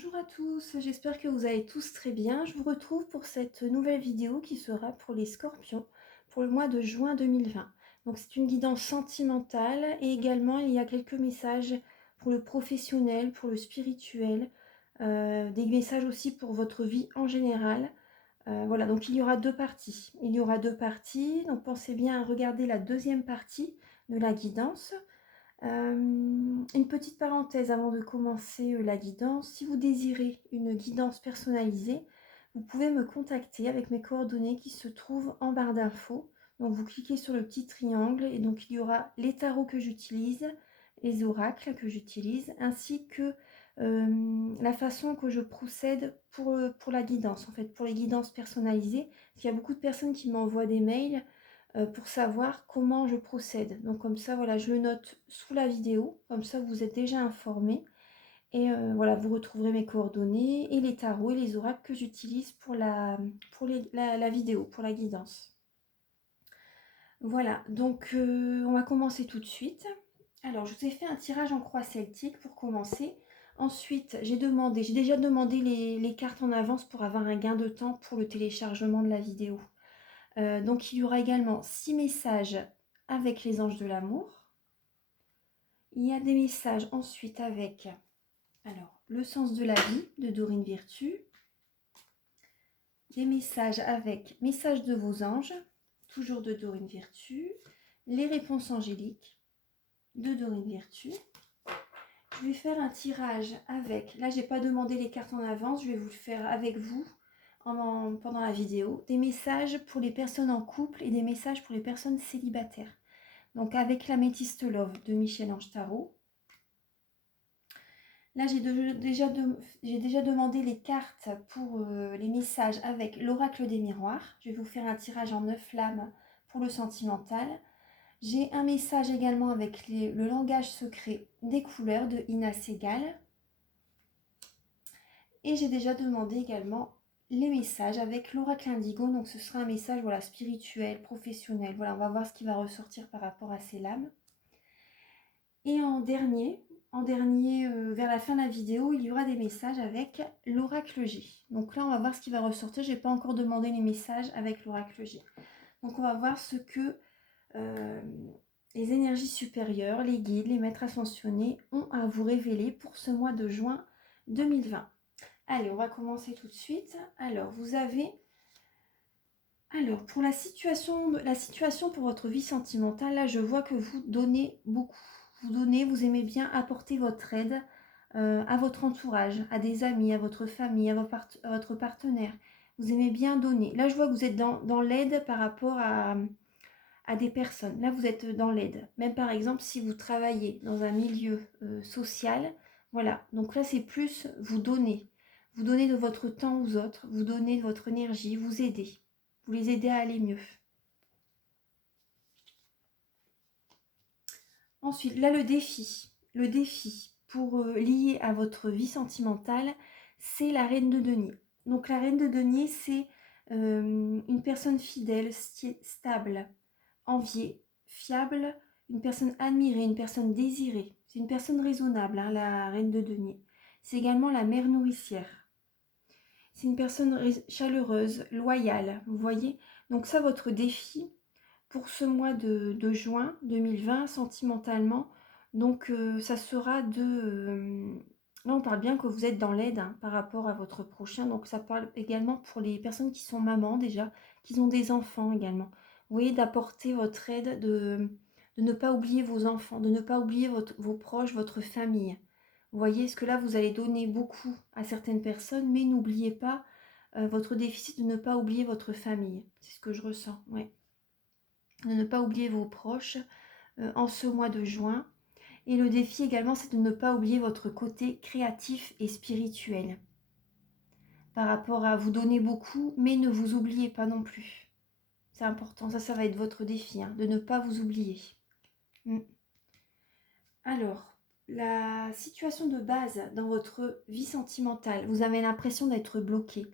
Bonjour à tous, j'espère que vous allez tous très bien. Je vous retrouve pour cette nouvelle vidéo qui sera pour les scorpions pour le mois de juin 2020. Donc c'est une guidance sentimentale et également il y a quelques messages pour le professionnel, pour le spirituel, des messages aussi pour votre vie en général. Voilà, donc il y aura deux parties. Il y aura deux parties, donc pensez bien à regarder la deuxième partie de la guidance. Une petite parenthèse avant de commencer la guidance. Si vous désirez une guidance personnalisée, vous pouvez me contacter avec mes coordonnées qui se trouvent en barre d'infos. Donc vous cliquez sur le petit triangle et donc il y aura les tarots que j'utilise, les oracles que j'utilise, ainsi que la façon que je procède pour la guidance, en fait, pour les guidances personnalisées. Parce qu'il y a beaucoup de personnes qui m'envoient des mails pour savoir comment je procède. Donc comme ça, voilà, je le note sous la vidéo, comme ça vous êtes déjà informés. Et voilà, vous retrouverez mes coordonnées et les tarots et les oracles que j'utilise pour la vidéo, pour la guidance. Voilà, donc on va commencer tout de suite. Alors, je vous ai fait un tirage en croix celtique pour commencer. Ensuite, j'ai déjà demandé les cartes en avance pour avoir un gain de temps pour le téléchargement de la vidéo. Donc il y aura également 6 messages avec les anges de l'amour. Il y a des messages ensuite avec le sens de la vie de Dorine Virtue. Des messages avec message de vos anges, toujours de Dorine Virtue. Les réponses angéliques de Dorine Virtue. Je vais faire un tirage avec, là j'ai pas demandé les cartes en avance, je vais vous le faire avec vous pendant la vidéo. Des messages pour les personnes en couple et des messages pour les personnes célibataires. Donc avec l'Améthyste Love de Michel-Ange Tarot. Là, j'ai déjà demandé les cartes pour les messages avec l'oracle des miroirs. Je vais vous faire un tirage en 9 flammes pour le sentimental. J'ai un message également avec le langage secret des couleurs de Ina Segal. Et j'ai déjà demandé également les messages avec l'oracle indigo. Donc ce sera un message spirituel, professionnel. Voilà, on va voir ce qui va ressortir par rapport à ces lames. Et en dernier, vers la fin de la vidéo, il y aura des messages avec l'oracle G. Donc là, on va voir ce qui va ressortir. Je n'ai pas encore demandé les messages avec l'oracle G. Donc on va voir ce que les énergies supérieures, les guides, les maîtres ascensionnés ont à vous révéler pour ce mois de juin 2020. Allez, on va commencer tout de suite. Alors, vous avez... Alors, pour la situation pour votre vie sentimentale, là, je vois que vous donnez beaucoup. Vous aimez bien apporter votre aide à votre entourage, à des amis, à votre famille, à votre partenaire. Vous aimez bien donner. Là, je vois que vous êtes dans l'aide par rapport à des personnes. Là, vous êtes dans l'aide. Même par exemple, si vous travaillez dans un milieu social, voilà. Donc là, c'est plus vous donner. Vous donnez de votre temps aux autres, vous donnez de votre énergie, vous aidez. Vous les aidez à aller mieux. Ensuite, là, le défi. Le défi pour lier à votre vie sentimentale, c'est la reine de denier. Donc la reine de denier, c'est une personne fidèle, stable, enviée, fiable, une personne admirée, une personne désirée. C'est une personne raisonnable, hein, la reine de denier. C'est également la mère nourricière. C'est une personne chaleureuse, loyale, vous voyez. Donc ça, votre défi pour ce mois de juin 2020, sentimentalement, donc ça sera là, on parle bien que vous êtes dans l'aide par rapport à votre prochain. Donc ça parle également pour les personnes qui sont mamans déjà, qui ont des enfants également. Vous voyez, d'apporter votre aide, de ne pas oublier vos enfants, de ne pas oublier vos proches, votre famille. Vous voyez, est-ce que là, vous allez donner beaucoup à certaines personnes, mais n'oubliez pas votre déficit de ne pas oublier votre famille. C'est ce que je ressens, ouais. De ne pas oublier vos proches en ce mois de juin. Et le défi également, c'est de ne pas oublier votre côté créatif et spirituel. Par rapport à vous donner beaucoup, mais ne vous oubliez pas non plus. C'est important, ça va être votre défi, hein, de ne pas vous oublier. Alors, la situation de base dans votre vie sentimentale, vous avez l'impression d'être bloqué,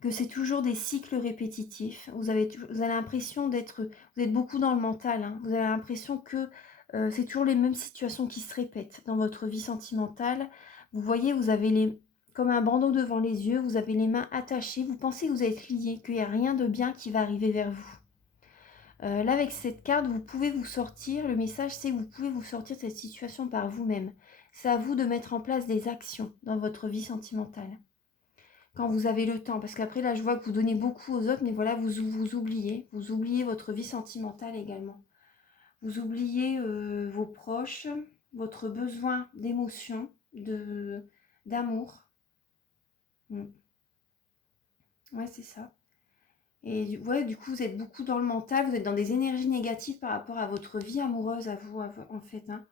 que c'est toujours des cycles répétitifs. Vous avez l'impression vous êtes beaucoup dans le mental, hein. Vous avez l'impression que c'est toujours les mêmes situations qui se répètent dans votre vie sentimentale. Vous voyez, vous avez comme un bandeau devant les yeux, vous avez les mains attachées, vous pensez que vous êtes liés, qu'il n'y a rien de bien qui va arriver vers vous. Là, avec cette carte, vous pouvez vous sortir, le message c'est que vous pouvez vous sortir de cette situation par vous-même. C'est à vous de mettre en place des actions dans votre vie sentimentale. Quand vous avez le temps, parce qu'après là, je vois que vous donnez beaucoup aux autres, mais voilà, vous oubliez votre vie sentimentale également. Vous oubliez vos proches, votre besoin d'émotion, d'amour. Ouais, c'est ça. Et ouais, du coup, vous êtes beaucoup dans le mental, vous êtes dans des énergies négatives par rapport à votre vie amoureuse, à vous, en fait. Hein.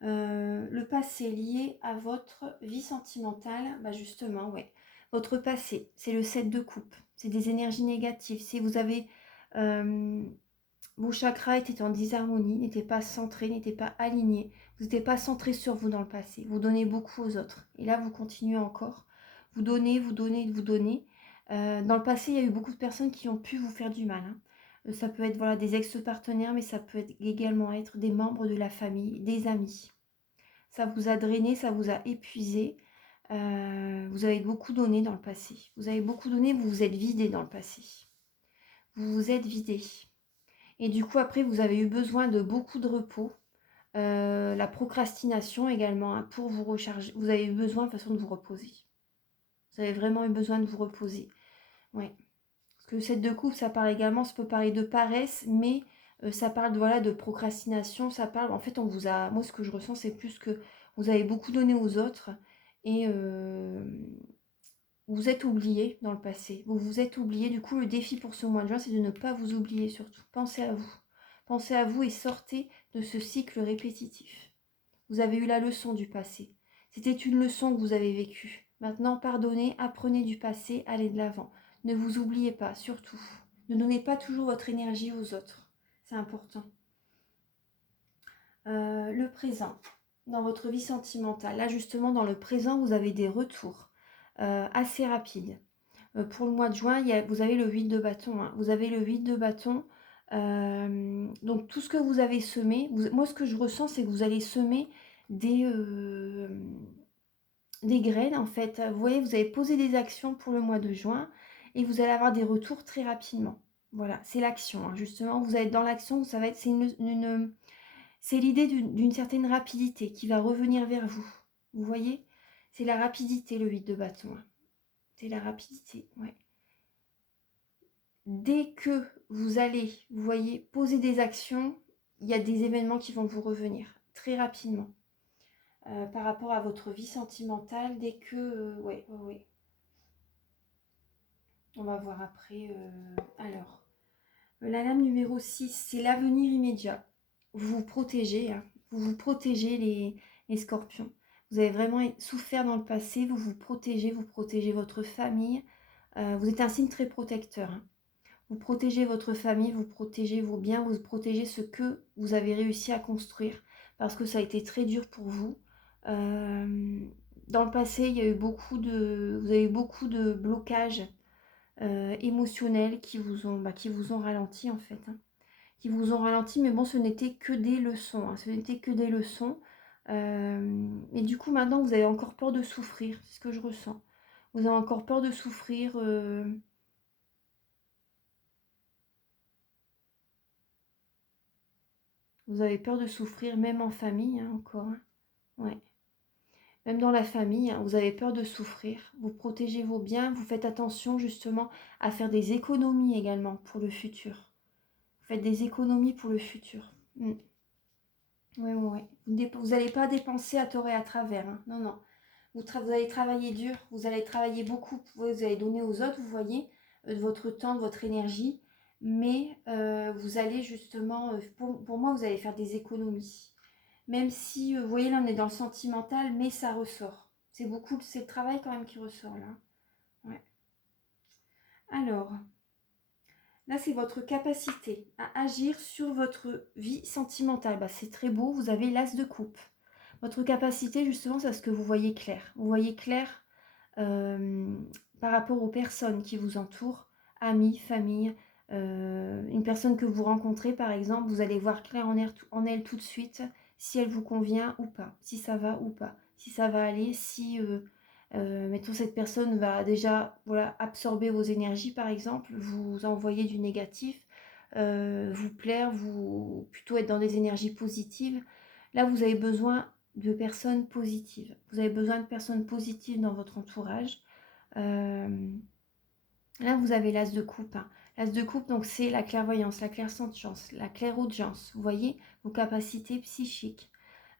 Le passé lié à votre vie sentimentale, bah justement, ouais. Votre passé, c'est le 7 de coupe. C'est des énergies négatives. C'est vous avez... vos chakras étaient en disharmonie, n'étaient pas centrés, n'étaient pas alignés. Vous n'étiez pas centré sur vous dans le passé. Vous donnez beaucoup aux autres. Et là, vous continuez encore. Vous donnez, vous donnez, vous donnez. Dans le passé, il y a eu beaucoup de personnes qui ont pu vous faire du mal. Hein. Ça peut être voilà, des ex-partenaires, mais ça peut également être des membres de la famille, des amis. Ça vous a drainé, ça vous a épuisé. Vous avez beaucoup donné dans le passé. Vous avez beaucoup donné, vous vous êtes vidé dans le passé. Vous vous êtes vidé. Et du coup, après, vous avez eu besoin de beaucoup de repos. La procrastination également, hein, pour vous recharger. Vous avez eu besoin de façon de vous reposer. Vous avez vraiment eu besoin de vous reposer. Ouais. Parce que le 7 de coupe, ça parle également, ça peut parler de paresse, mais ça parle de, voilà, de procrastination. Ça parle, en fait, on vous a... Moi, ce que je ressens, c'est plus que vous avez beaucoup donné aux autres et vous êtes oublié dans le passé. Vous vous êtes oublié. Du coup, le défi pour ce mois de juin, c'est de ne pas vous oublier surtout. Pensez à vous. Pensez à vous et sortez de ce cycle répétitif. Vous avez eu la leçon du passé. C'était une leçon que vous avez vécue. Maintenant, pardonnez, apprenez du passé, allez de l'avant. Ne vous oubliez pas, surtout. Ne donnez pas toujours votre énergie aux autres. C'est important. Le présent, dans votre vie sentimentale. Là, justement, dans le présent, vous avez des retours assez rapides. Pour le mois de juin, vous avez le 8 de bâton. Hein. Vous avez le 8 de bâton. Donc, tout ce que vous avez semé, moi, ce que je ressens, c'est que vous allez semer des graines, en fait. Vous voyez, vous avez posé des actions pour le mois de juin et vous allez avoir des retours très rapidement. Voilà, c'est l'action. Hein. Justement, vous êtes dans l'action, ça va être, c'est l'idée d'une certaine rapidité qui va revenir vers vous. Vous voyez, c'est la rapidité, le 8 de bâton. Hein. C'est la rapidité, ouais. Dès que vous allez, vous voyez, poser des actions, il y a des événements qui vont vous revenir très rapidement. Par rapport à votre vie sentimentale, dès que... ouais. On va voir après. Alors, la lame numéro 6, c'est l'avenir immédiat. Vous vous protégez, hein. Vous vous protégez les scorpions. Vous avez vraiment souffert dans le passé, vous protégez votre famille. Vous êtes un signe très protecteur. Hein. Vous protégez votre famille, vous protégez vos biens, vous protégez ce que vous avez réussi à construire parce que ça a été très dur pour vous. Dans le passé, il y a eu vous avez eu beaucoup de blocages émotionnels qui vous ont ralenti en fait. Hein. Qui vous ont ralenti, mais bon, ce n'était que des leçons. Hein. Ce n'était que des leçons. Et du coup, maintenant, vous avez encore peur de souffrir. C'est ce que je ressens. Vous avez encore peur de souffrir. Vous avez peur de souffrir, même en famille, hein, encore. Hein. Ouais. Même dans la famille, hein, vous avez peur de souffrir. Vous protégez vos biens. Vous faites attention justement à faire des économies également pour le futur. Vous faites des économies pour le futur. Oui. Vous n'allez pas dépenser à tort et à travers. Hein. Non. Vous allez travailler dur. Vous allez travailler beaucoup. Vous allez donner aux autres, vous voyez, de votre temps, de votre énergie. Mais vous allez justement, pour moi, vous allez faire des économies. Même si, vous voyez, là, on est dans le sentimental, mais ça ressort. C'est le travail quand même qui ressort, là. Ouais. Alors, là, c'est votre capacité à agir sur votre vie sentimentale. Bah, c'est très beau, vous avez l'as de coupe. Votre capacité, justement, c'est à ce que vous voyez clair. Vous voyez clair par rapport aux personnes qui vous entourent, amis, famille, une personne que vous rencontrez, par exemple, vous allez voir clair en elle tout de suite si elle vous convient ou pas, si ça va ou pas, si ça va aller, si Mettons, cette personne va déjà, voilà, absorber vos énergies, par exemple, vous envoyer du négatif, vous plaire, vous plutôt être dans des énergies positives. Là, vous avez besoin de personnes positives. Vous avez besoin de personnes positives dans votre entourage. Euh, Là, vous avez l'as de coupe, hein. L'as de coupe, donc c'est la clairvoyance, la clairsentience, la clairaudience. Vous voyez, vos capacités psychiques.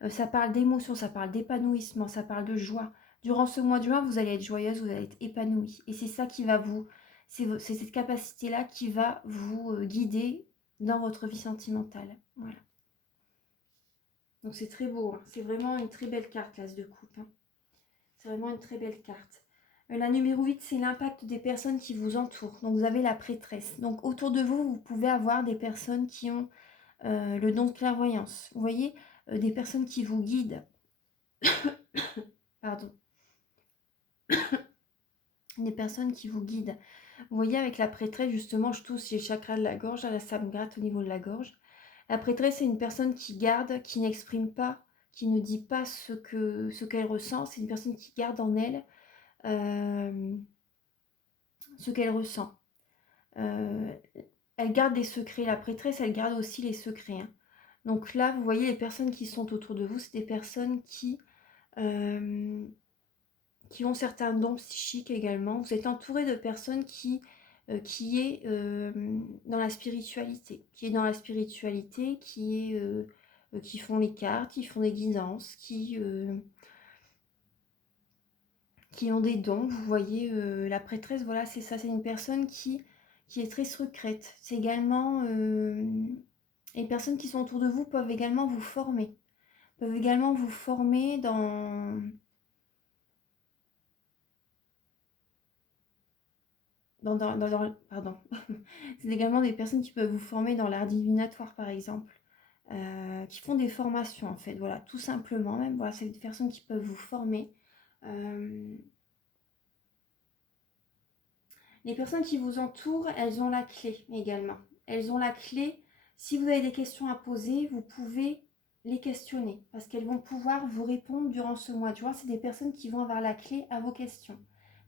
Ça parle d'émotion, ça parle d'épanouissement, ça parle de joie. Durant ce mois de juin, vous allez être joyeuse, vous allez être épanouie. Et c'est ça qui va vous... C'est cette capacité-là qui va vous guider dans votre vie sentimentale. Voilà. Donc c'est très beau, hein. C'est vraiment une très belle carte, l'as de coupe, hein. C'est vraiment une très belle carte. La numéro 8, c'est l'impact des personnes qui vous entourent. Donc vous avez la prêtresse. Donc autour de vous, vous pouvez avoir des personnes qui ont le don de clairvoyance. Vous voyez, des personnes qui vous guident. Pardon. Des personnes qui vous guident. Vous voyez, avec la prêtresse, justement, je touche les chakras de la gorge. Là, ça me gratte au niveau de la gorge. La prêtresse, c'est une personne qui garde, qui n'exprime pas, qui ne dit pas ce qu'elle ressent. C'est une personne qui garde en elle ce qu'elle ressent. Elle garde des secrets. La prêtresse, elle garde aussi les secrets, hein. Donc là, vous voyez, les personnes qui sont autour de vous, c'est des personnes qui ont certains dons psychiques également. Vous êtes entouré de personnes qui est dans la spiritualité, qui font les cartes, qui font des guidances, qui ont des dons. Vous voyez, la prêtresse, voilà, c'est ça, c'est une personne qui est très secrète. C'est également... les personnes qui sont autour de vous peuvent également vous former. Peuvent également vous former pardon. C'est également des personnes qui peuvent vous former dans l'art divinatoire, par exemple. Qui font des formations, en fait. Voilà, tout simplement, même. Voilà, c'est des personnes qui peuvent vous former. Les personnes qui vous entourent, elles ont la clé également. Elles ont la clé. Si vous avez des questions à poser, vous pouvez les questionner parce qu'elles vont pouvoir vous répondre durant ce mois de juin. C'est des personnes qui vont avoir la clé à vos questions.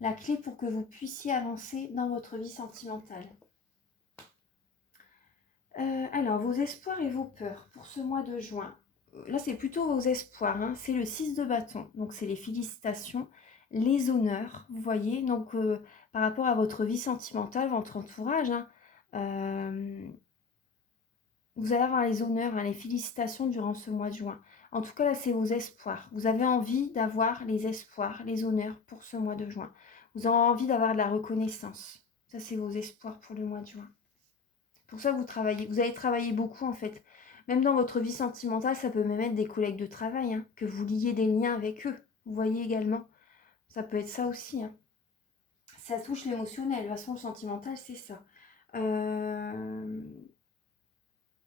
La clé pour que vous puissiez avancer dans votre vie sentimentale. Alors, vos espoirs et vos peurs pour ce mois de juin. Là, c'est plutôt vos espoirs, hein. C'est le 6 de bâton. Donc, c'est les félicitations, les honneurs, vous voyez. Donc, par rapport à votre vie sentimentale, votre entourage, hein, vous allez avoir les honneurs, hein, les félicitations durant ce mois de juin. En tout cas, là, c'est vos espoirs. Vous avez envie d'avoir les espoirs, les honneurs pour ce mois de juin. Vous avez envie d'avoir de la reconnaissance. Ça, c'est vos espoirs pour le mois de juin. Pour ça, vous travaillez. Vous allez travailler beaucoup, en fait. Même dans votre vie sentimentale, ça peut même être des collègues de travail, hein, que vous liez des liens avec eux. Vous voyez également. Ça peut être ça aussi, hein. Ça touche l'émotionnel. De toute façon, le sentimental, c'est ça.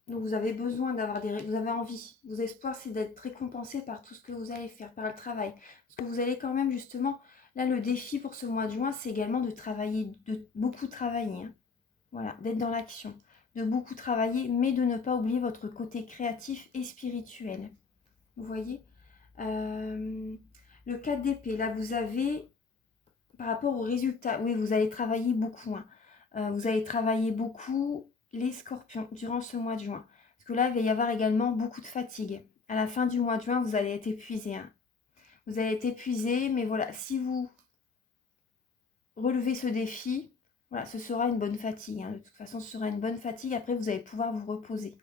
Donc vous avez besoin d'avoir vous avez envie. Vos espoirs, c'est d'être récompensé par tout ce que vous allez faire, par le travail. Parce que vous allez quand même, justement, là, le défi pour ce mois de juin, c'est également de travailler, de beaucoup travailler, hein. Voilà, d'être dans l'action, de beaucoup travailler, mais de ne pas oublier votre côté créatif et spirituel. Vous voyez, le 4 d'épée, là, vous avez, par rapport aux résultats, oui, vous allez travailler beaucoup, hein. Vous allez travailler beaucoup les scorpions durant ce mois de juin. Parce que là, il va y avoir également beaucoup de fatigue. À la fin du mois de juin, vous allez être épuisé, hein. Vous allez être épuisé, mais voilà, si vous relevez ce défi, voilà, ce sera une bonne fatigue, hein. De toute façon, ce sera une bonne fatigue. Après, vous allez pouvoir vous reposer.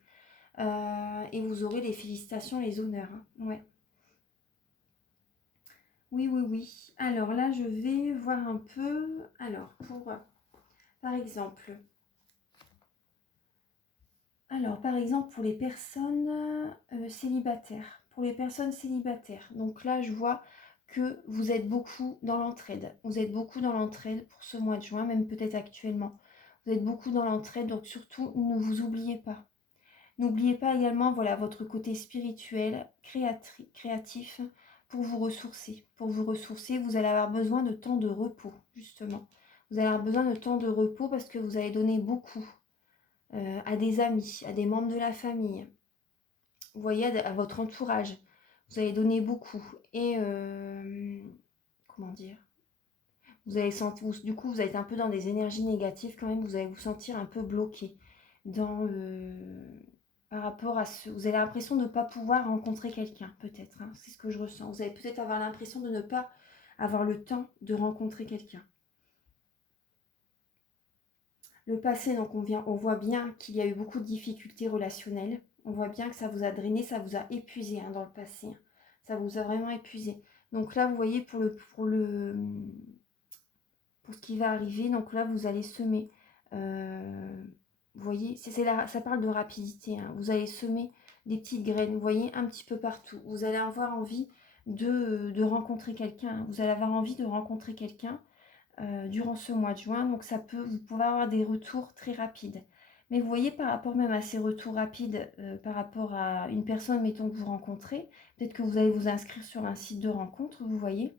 Et vous aurez les félicitations, les honneurs, hein. Ouais. Oui, oui, oui. Alors là, je vais voir un peu. Alors, par exemple, pour les personnes célibataires. Pour les personnes célibataires. Donc là, je vois que vous êtes beaucoup dans l'entraide. Vous êtes beaucoup dans l'entraide pour ce mois de juin, même peut-être actuellement. Vous êtes beaucoup dans l'entraide, donc surtout, ne vous oubliez pas. N'oubliez pas également, voilà, votre côté spirituel, créatif, pour vous ressourcer. Pour vous ressourcer, vous allez avoir besoin de temps de repos, justement. Vous allez avoir besoin de temps de repos parce que vous allez donner beaucoup à des amis, à des membres de la famille. Vous voyez, à votre entourage. Vous allez donner beaucoup. Et comment dire, vous allez sentir, du coup, vous êtes un peu dans des énergies négatives quand même, vous allez vous sentir un peu bloqué dans par rapport à ce... Vous avez l'impression de ne pas pouvoir rencontrer quelqu'un, peut-être, hein, c'est ce que je ressens. Vous allez peut-être avoir l'impression de ne pas avoir le temps de rencontrer quelqu'un. Le passé, donc on voit bien qu'il y a eu beaucoup de difficultés relationnelles. On voit bien que ça vous a drainé, ça vous a épuisé hein, dans le passé. Ça vous a vraiment épuisé. Donc là, vous voyez, pour ce qui va arriver, donc là, vous allez semer. Vous voyez, ça parle de rapidité. Hein. Vous allez semer des petites graines, vous voyez, un petit peu partout. Vous allez avoir envie de rencontrer quelqu'un. Vous allez avoir envie de rencontrer quelqu'un durant ce mois de juin. Donc vous pouvez avoir des retours très rapides. Mais vous voyez, par rapport même à ces retours rapides, par rapport à une personne, mettons que vous rencontrez, peut-être que vous allez vous inscrire sur un site de rencontre, vous voyez.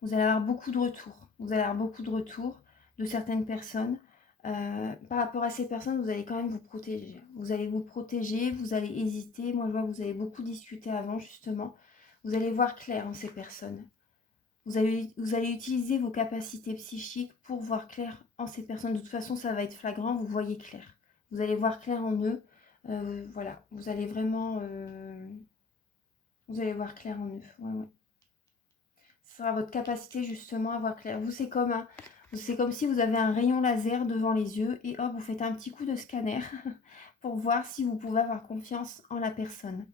Vous allez avoir beaucoup de retours. Vous allez avoir beaucoup de retours de certaines personnes. Par rapport à ces personnes, vous allez quand même vous protéger. Vous allez vous protéger, vous allez hésiter. Moi, je vois que vous avez beaucoup discuté avant, justement. Vous allez voir clair en ces personnes. Vous allez utiliser vos capacités psychiques pour voir clair en ces personnes. De toute façon, ça va être flagrant, vous voyez clair. Vous allez voir clair en eux. Voilà, vous allez vraiment... vous allez voir clair en eux. Ouais, ouais. Ce sera votre capacité justement à voir clair. Vous, c'est comme si vous avez un rayon laser devant les yeux et hop, vous faites un petit coup de scanner pour voir si vous pouvez avoir confiance en la personne.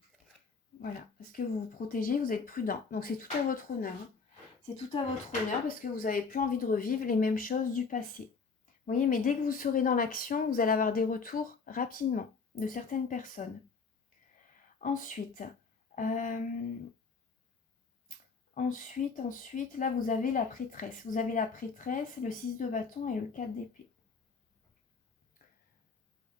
Voilà, parce que vous vous protégez, vous êtes prudent. Donc c'est tout à votre honneur. Hein. C'est tout à votre honneur parce que vous n'avez plus envie de revivre les mêmes choses du passé. Vous voyez, mais dès que vous serez dans l'action, vous allez avoir des retours rapidement de certaines personnes. Ensuite, là, vous avez la prêtresse. Vous avez la prêtresse, le 6 de bâton et le 4 d'épée.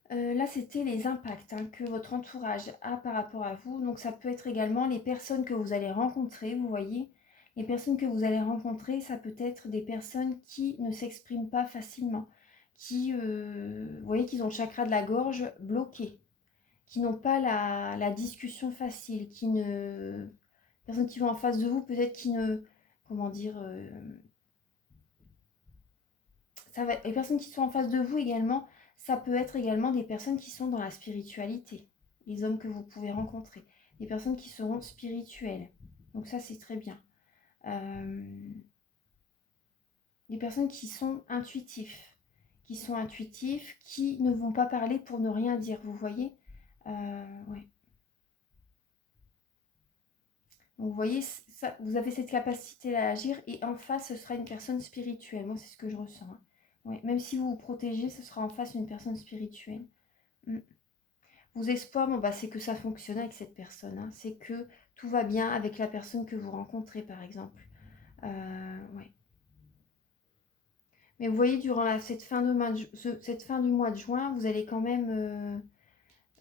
Là, c'était les impacts hein, que votre entourage a par rapport à vous. Donc, ça peut être également les personnes que vous allez rencontrer, vous voyez. Les personnes que vous allez rencontrer, ça peut être des personnes qui ne s'expriment pas facilement, qui, vous voyez, qu'ils ont le chakra de la gorge bloqué, qui n'ont pas la discussion facile, personnes qui vont en face de vous, peut-être qui ne, comment dire, les personnes qui sont en face de vous également, ça peut être également des personnes qui sont dans la spiritualité, les hommes que vous pouvez rencontrer, des personnes qui seront spirituelles. Donc ça, c'est très bien. Des personnes qui sont intuitifs, qui ne vont pas parler pour ne rien dire, vous voyez. Ouais. Donc, vous voyez, ça, vous avez cette capacité à agir et en face, ce sera une personne spirituelle. Moi, c'est ce que je ressens. Hein. Ouais. Même si vous vous protégez, ce sera en face une personne spirituelle. Vos espoirs, bon, bah, c'est que ça fonctionne avec cette personne. Hein. C'est que tout va bien avec la personne que vous rencontrez, par exemple. Ouais. Mais vous voyez, durant cette fin du mois de juin, vous allez quand même...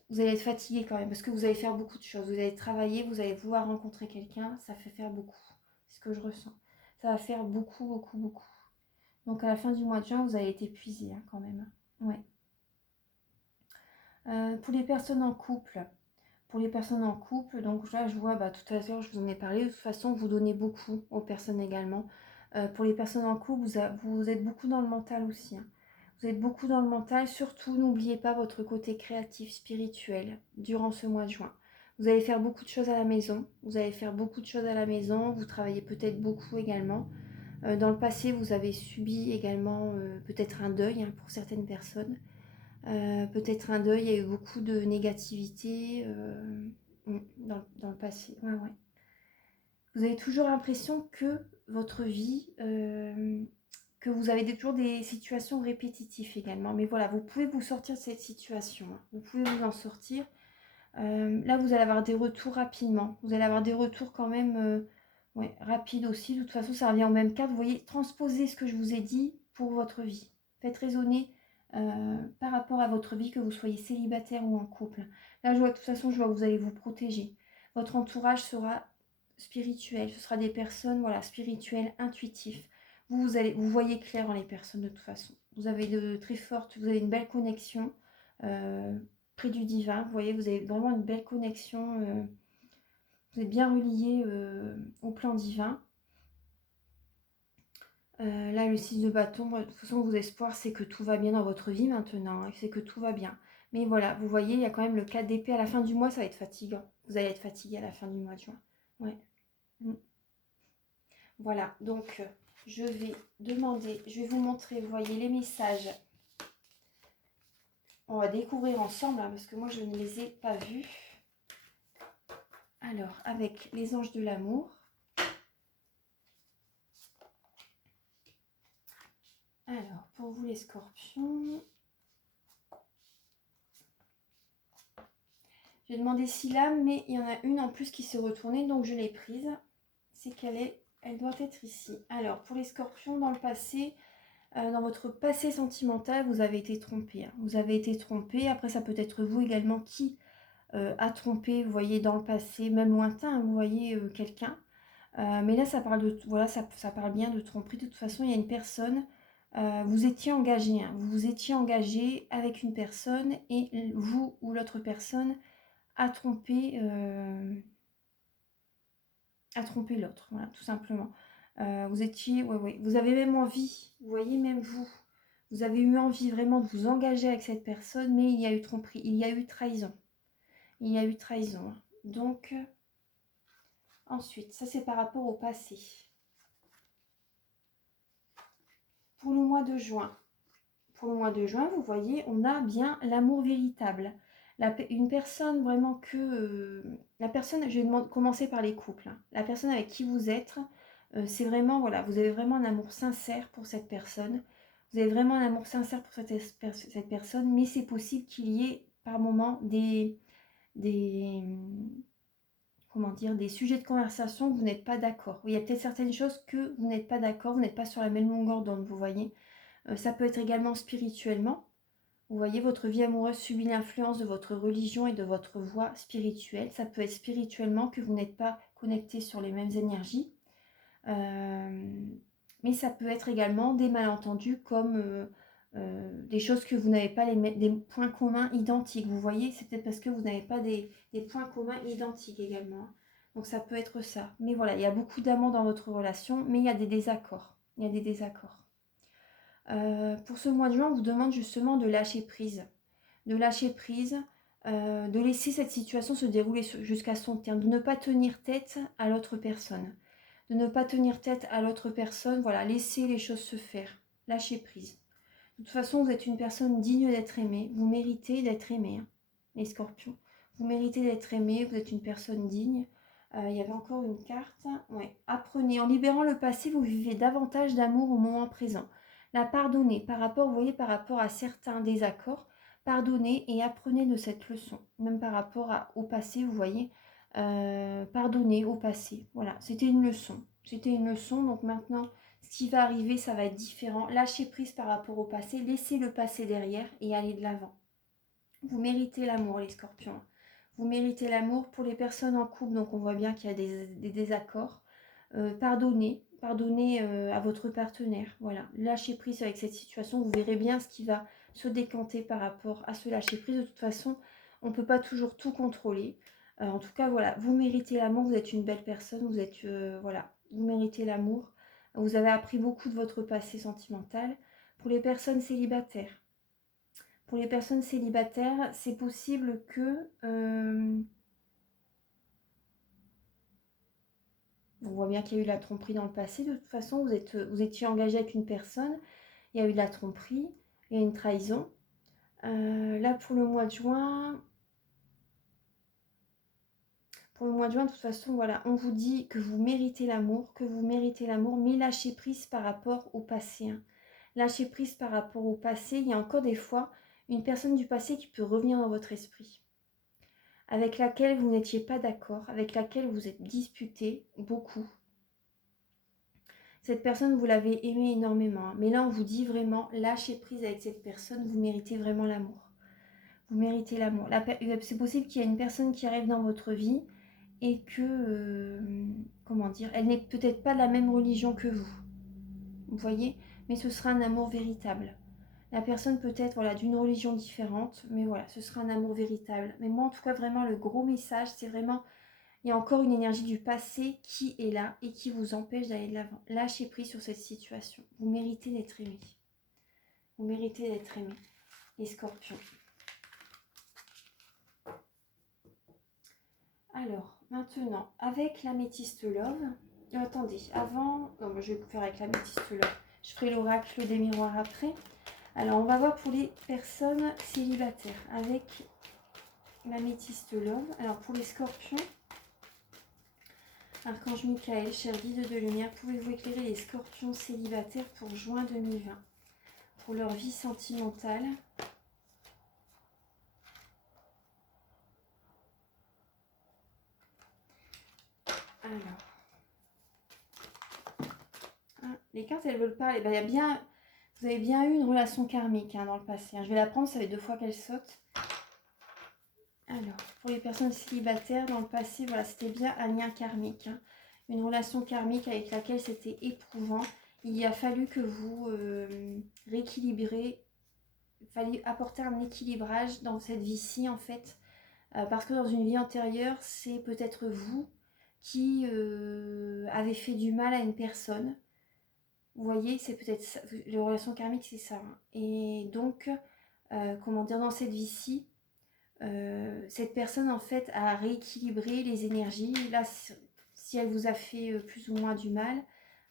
vous allez être fatigué quand même, parce que vous allez faire beaucoup de choses. Vous allez travailler, vous allez vouloir rencontrer quelqu'un, ça fait faire beaucoup. C'est ce que je ressens. Ça va faire beaucoup, beaucoup, beaucoup. Donc à la fin du mois de juin, vous allez être épuisé hein, quand même. Ouais. Pour les personnes en couple, donc là je vois, tout à l'heure je vous en ai parlé, de toute façon vous donnez beaucoup aux personnes également. Pour les personnes en couple, vous êtes beaucoup dans le mental aussi. Hein. Vous êtes beaucoup dans le mental, surtout n'oubliez pas votre côté créatif, spirituel durant ce mois de juin. Vous allez faire beaucoup de choses à la maison, vous travaillez peut-être beaucoup également. Dans le passé, vous avez subi également peut-être un deuil hein, pour certaines personnes. Peut-être un deuil, il y a eu beaucoup de négativité dans le passé. Ouais, ouais. Vous avez toujours l'impression que votre vie, que vous avez toujours des situations répétitives également. Mais voilà, vous pouvez vous sortir de cette situation. Hein. Vous pouvez vous en sortir. Là, vous allez avoir des retours rapidement. Vous allez avoir des retours quand même rapides aussi. De toute façon, ça revient au même cadre. Vous voyez, transposez ce que je vous ai dit pour votre vie. Faites résonner par rapport à votre vie, que vous soyez célibataire ou en couple. Là, de toute façon, je vois que vous allez vous protéger. Votre entourage sera spirituel. Ce sera des personnes spirituelles, intuitives. Vous voyez clair dans les personnes de toute façon. Vous avez vous avez une belle connexion près du divin. Vous voyez, vous avez vraiment une belle connexion. Vous êtes bien relié au plan divin. Là, le 6 de bâton, de toute façon, vos espoirs, c'est que tout va bien dans votre vie maintenant, hein, c'est que tout va bien. Mais voilà, vous voyez, il y a quand même le 4 d'épée à la fin du mois, ça va être fatigant. Vous allez être fatigué à la fin du mois de juin. Ouais. Mm. Voilà, donc je vais demander, je vais vous montrer, vous voyez, les messages. On va découvrir ensemble, hein, parce que moi, je ne les ai pas vus. Alors, avec les anges de l'amour. Alors, pour vous les scorpions, j'ai demandé 6 lames, mais il y en a une en plus qui s'est retournée, donc je l'ai prise. C'est qu'elle est, elle doit être ici. Alors, pour les scorpions, dans le passé, dans votre passé sentimental, vous avez été trompé. Hein. Vous avez été trompé. Après, ça peut être vous également qui a trompé, vous voyez, dans le passé, même lointain, vous voyez quelqu'un. Mais là, ça parle de, voilà, ça parle bien de tromperie. De toute façon, il y a une personne. Vous étiez engagé, hein, vous vous étiez engagé avec une personne et vous ou l'autre personne a trompé, l'autre, voilà, tout simplement. Vous étiez, ouais, ouais, vous avez même envie, vous voyez, même vous avez eu envie vraiment de vous engager avec cette personne, mais il y a eu tromperie, il y a eu trahison. Il y a eu trahison. Hein. Donc, ensuite, ça c'est par rapport au passé. Pour le mois de juin, vous voyez, on a bien l'amour véritable. Une personne vraiment que... la personne, je vais commencer par les couples. Hein. La personne avec qui vous êtes, c'est vraiment, voilà, vous avez vraiment un amour sincère pour cette personne. Vous avez vraiment un amour sincère pour cette personne, mais c'est possible qu'il y ait par moments des, comment dire, des sujets de conversation où vous n'êtes pas d'accord. Il y a peut-être certaines choses que vous n'êtes pas d'accord, vous n'êtes pas sur la même longueur d'onde, vous voyez. Ça peut être également spirituellement. Vous voyez, votre vie amoureuse subit l'influence de votre religion et de votre voie spirituelle. Ça peut être spirituellement que vous n'êtes pas connecté sur les mêmes énergies. Mais ça peut être également des malentendus comme des choses que vous n'avez pas, des points communs identiques. Vous voyez, c'est peut-être parce que vous n'avez pas des points communs identiques également. Donc ça peut être ça. Mais voilà, il y a beaucoup d'amour dans votre relation, mais il y a des désaccords. Il y a des désaccords. Pour ce mois de juin, on vous demande justement de lâcher prise. De lâcher prise, de laisser cette situation se dérouler jusqu'à son terme, de ne pas tenir tête à l'autre personne. De ne pas tenir tête à l'autre personne, voilà, laisser les choses se faire. Lâcher prise. De toute façon, vous êtes une personne digne d'être aimée. Vous méritez d'être aimé, hein, les scorpions. Vous méritez d'être aimé, vous êtes une personne digne. Il y avait encore une carte. Ouais. Apprenez. En libérant le passé, vous vivez davantage d'amour au moment présent. La pardonnez par rapport, vous voyez, par rapport à certains désaccords. Pardonnez et apprenez de cette leçon. Même par rapport au passé, vous voyez. Pardonnez au passé. Voilà, c'était une leçon. C'était une leçon, donc maintenant, ce qui va arriver, ça va être différent. Lâchez prise par rapport au passé, laissez le passé derrière et allez de l'avant. Vous méritez l'amour, les scorpions. Vous méritez l'amour pour les personnes en couple, donc on voit bien qu'il y a des désaccords. Pardonnez à votre partenaire. Voilà, lâchez prise avec cette situation. Vous verrez bien ce qui va se décanter par rapport à ce lâcher prise. De toute façon, on ne peut pas toujours tout contrôler. En tout cas, voilà, vous méritez l'amour. Vous êtes une belle personne. Vous êtes, voilà, vous méritez l'amour. Vous avez appris beaucoup de votre passé sentimental. Pour les personnes célibataires, c'est possible que on voit bien qu'il y a eu de la tromperie dans le passé. De toute façon, vous étiez engagé avec une personne. Il y a eu de la tromperie, il y a une trahison. Là, pour le mois de juin, de toute façon, voilà, on vous dit que vous méritez l'amour, mais lâchez prise par rapport au passé. Hein. Lâchez prise par rapport au passé. Il y a encore des fois une personne du passé qui peut revenir dans votre esprit, avec laquelle vous n'étiez pas d'accord, avec laquelle vous êtes disputé beaucoup. Cette personne, vous l'avez aimée énormément. Hein. Mais là, on vous dit vraiment, lâchez prise avec cette personne, vous méritez vraiment l'amour. Vous méritez l'amour. C'est possible qu'il y ait une personne qui arrive dans votre vie et que, comment dire, elle n'est peut-être pas de la même religion que vous. Vous voyez? Mais ce sera un amour véritable. La personne peut être voilà, d'une religion différente, mais voilà, ce sera un amour véritable. Mais moi, en tout cas, vraiment, le gros message, c'est vraiment Il y a encore une énergie du passé qui est là et qui vous empêche d'aller de l'avant. Lâchez prise sur cette situation. Vous méritez d'être aimé. Vous méritez d'être aimé, les scorpions. Alors, maintenant, avec l'améthyste love... attendez, avant... Non, je vais faire avec l'améthyste love. Je ferai l'oracle des miroirs après. Alors, on va voir pour les personnes célibataires avec l'améthyste love. Alors, pour les scorpions, Archange Michael, cher guide de lumière, pouvez-vous éclairer les scorpions célibataires pour juin 2020, pour leur vie sentimentale? Alors, les cartes, elles veulent parler. Ben, il y a bien, vous avez bien eu une relation karmique dans le passé. Je vais la prendre, ça fait 2 fois qu'elle saute. Alors, pour les personnes célibataires, dans le passé, voilà, c'était bien un lien karmique. Une relation karmique avec laquelle c'était éprouvant. Il a fallu que vous rééquilibrez, il fallait apporter un équilibrage dans cette vie-ci, en fait. Parce que dans une vie antérieure, c'est peut-être vous qui avez fait du mal à une personne. Vous voyez, c'est peut-être ça. Les relations karmiques, c'est ça. Et donc, comment dire, dans cette vie-ci, cette personne, en fait, a rééquilibré les énergies. Là, si elle vous a fait plus ou moins du mal,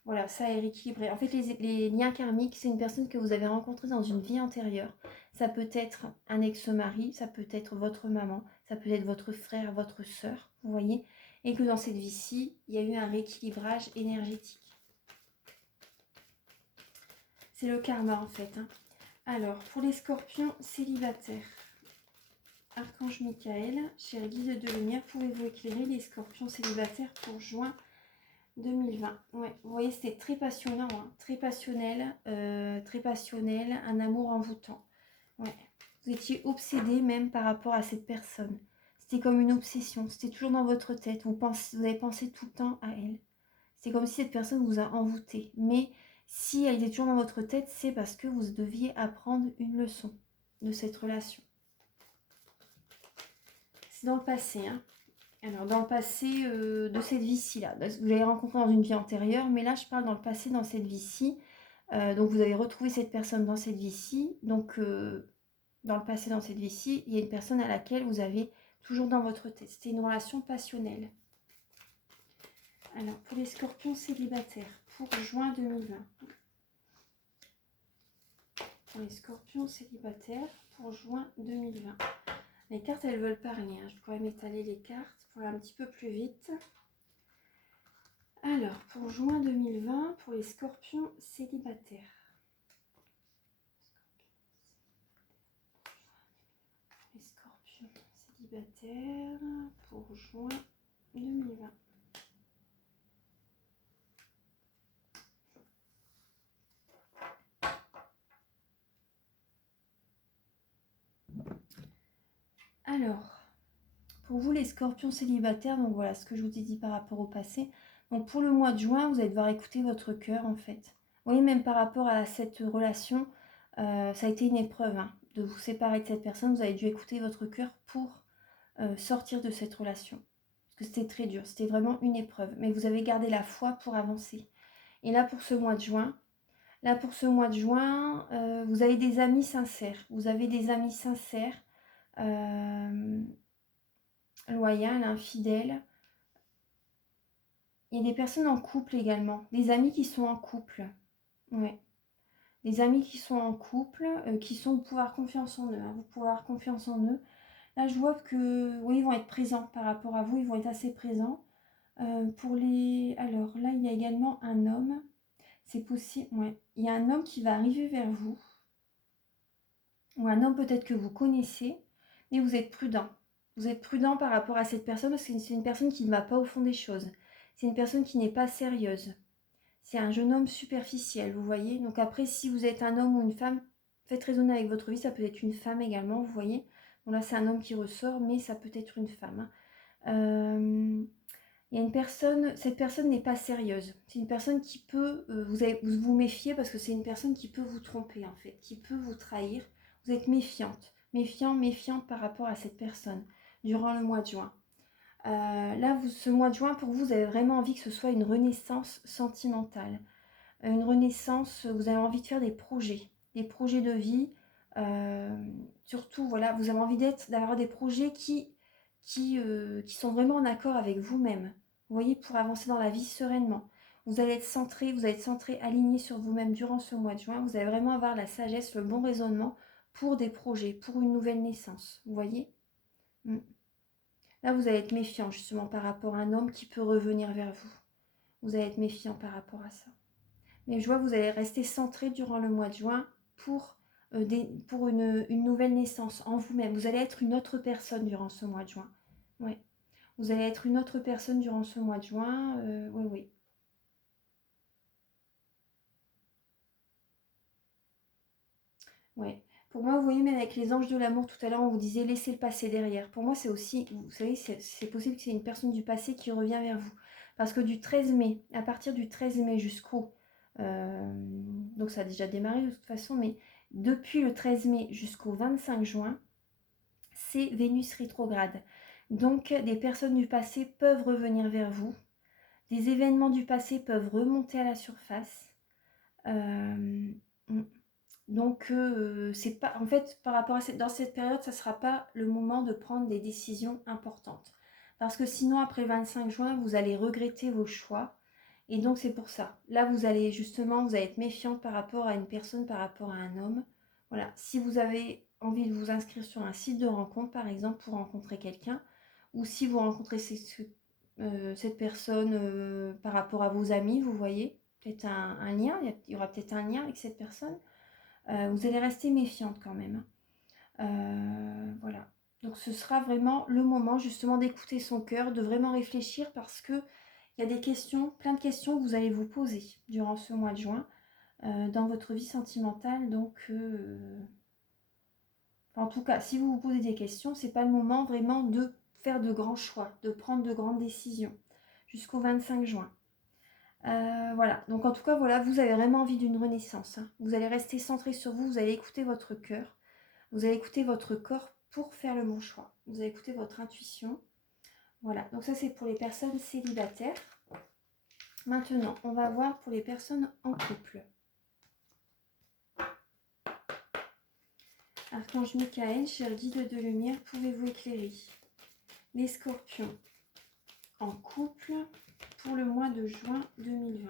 voilà, ça est rééquilibré. En fait, les liens karmiques, c'est une personne que vous avez rencontrée dans une vie antérieure. Ça peut être un ex-mari, ça peut être votre maman, ça peut être votre frère, votre sœur, vous voyez. Et que dans cette vie-ci, il y a eu un rééquilibrage énergétique. C'est le karma, en fait. Alors, pour les scorpions célibataires, Archange Michael, cher guide de lumière, pouvez-vous éclairer les scorpions célibataires pour juin 2020? Ouais, vous voyez, c'était très passionnant, très passionnel, un amour envoûtant. Ouais. Vous étiez obsédé même par rapport à cette personne. C'était comme une obsession, c'était toujours dans votre tête. Vous avez pensé tout le temps à elle. C'est comme si cette personne vous a envoûté. Mais si elle est toujours dans votre tête, c'est parce que vous deviez apprendre une leçon de cette relation. C'est dans le passé. Alors, dans le passé de cette vie-ci, là. Vous l'avez rencontré dans une vie antérieure, mais là, je parle dans le passé, dans cette vie-ci. Donc, vous avez retrouvé cette personne dans cette vie-ci. Donc, dans le passé, dans cette vie-ci, il y a une personne à laquelle vous avez toujours dans votre tête. C'était une relation passionnelle. Alors, pour les scorpions célibataires, pour juin 2020. Pour les scorpions célibataires, pour juin 2020. Les cartes, elles veulent parler. Je vais quand même étaler les cartes pour aller un petit peu plus vite. Alors, pour juin 2020, pour les scorpions célibataires. Les scorpions célibataires pour juin 2020. Alors, pour vous les scorpions célibataires, donc voilà ce que je vous ai dit par rapport au passé. Donc pour le mois de juin, vous allez devoir écouter votre cœur en fait. Vous voyez, même par rapport à cette relation, ça a été une épreuve de vous séparer de cette personne. Vous avez dû écouter votre cœur pour sortir de cette relation. Parce que c'était très dur, c'était vraiment une épreuve. Mais vous avez gardé la foi pour avancer. Et là pour ce mois de juin, vous avez des amis sincères. Vous avez des amis sincères. Loyal, infidèle. Il y a des personnes en couple également, des amis qui sont en couple. Ouais. Des amis qui sont en couple, qui sont, vous pouvez avoir confiance en eux. Vous pouvez avoir confiance en eux. Là, je vois que, oui, ils vont être présents par rapport à vous, ils vont être assez présents. Alors là, il y a également un homme. C'est possible, ouais. Il y a un homme qui va arriver vers vous. Ou un homme peut-être que vous connaissez, mais vous êtes prudent. Vous êtes prudent par rapport à cette personne parce que c'est une personne qui ne va pas au fond des choses. C'est une personne qui n'est pas sérieuse. C'est un jeune homme superficiel, vous voyez. Donc après, si vous êtes un homme ou une femme, faites raisonner avec votre vie. Ça peut être une femme également, vous voyez. Bon là, c'est un homme qui ressort, mais ça peut être une femme. Il y a une personne, cette personne n'est pas sérieuse. C'est une personne qui peut, vous méfier parce que c'est une personne qui peut vous tromper en fait, qui peut vous trahir. Vous êtes méfiante par rapport à cette personne durant le mois de juin. Là, ce mois de juin, pour vous, vous avez vraiment envie que ce soit une renaissance sentimentale. Une renaissance, vous avez envie de faire des projets de vie. Surtout, voilà, vous avez envie d'avoir des projets qui sont vraiment en accord avec vous-même. Vous voyez, pour avancer dans la vie sereinement. Vous allez être centré, aligné sur vous-même durant ce mois de juin. Vous allez vraiment avoir la sagesse, le bon raisonnement pour des projets, pour une nouvelle naissance. Vous voyez? Mm. Là, vous allez être méfiant justement par rapport à un homme qui peut revenir vers vous. Vous allez être méfiant par rapport à ça. Mais je vois que vous allez rester centré durant le mois de juin pour une nouvelle naissance en vous-même. Vous allez être une autre personne durant ce mois de juin. Ouais. Vous allez être une autre personne durant ce mois de juin. Oui, oui. Ouais. Pour moi, vous voyez, même avec les anges de l'amour, tout à l'heure, on vous disait laissez le passé derrière. Pour moi, c'est aussi, vous savez, c'est possible que c'est une personne du passé qui revient vers vous. Parce que du 13 mai, à partir du 13 mai donc ça a déjà démarré de toute façon, mais depuis le 13 mai jusqu'au 25 juin, c'est Vénus rétrograde. Donc, des personnes du passé peuvent revenir vers vous. Des événements du passé peuvent remonter à la surface. Euh, donc, c'est pas, en fait, par rapport à dans cette période, ça ne sera pas le moment de prendre des décisions importantes. Parce que sinon, après le 25 juin, vous allez regretter vos choix. Et donc, c'est pour ça. Là, vous allez être méfiant par rapport à une personne, par rapport à un homme. Voilà. Si vous avez envie de vous inscrire sur un site de rencontre, par exemple, pour rencontrer quelqu'un, ou si vous rencontrez cette personne par rapport à vos amis, vous voyez, peut-être un lien, il y aura peut-être un lien avec cette personne. Vous allez rester méfiante quand même. Voilà. Donc ce sera vraiment le moment justement d'écouter son cœur, de vraiment réfléchir parce que il y a des questions, plein de questions que vous allez vous poser durant ce mois de juin dans votre vie sentimentale. Donc, en tout cas, si vous vous posez des questions, c'est pas le moment vraiment de faire de grands choix, de prendre de grandes décisions jusqu'au 25 juin. Voilà, donc en tout cas, voilà, vous avez vraiment envie d'une renaissance. Hein. Vous allez rester centré sur vous, vous allez écouter votre cœur, vous allez écouter votre corps pour faire le bon choix. Vous allez écouter votre intuition. Voilà, donc ça c'est pour les personnes célibataires. Maintenant, on va voir pour les personnes en couple. Archange Michael, cher guide de lumière, pouvez-vous éclairer les scorpions en couple pour le mois de juin 2020?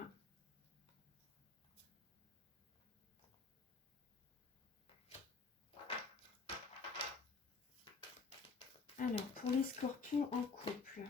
Alors, pour les scorpions en couple,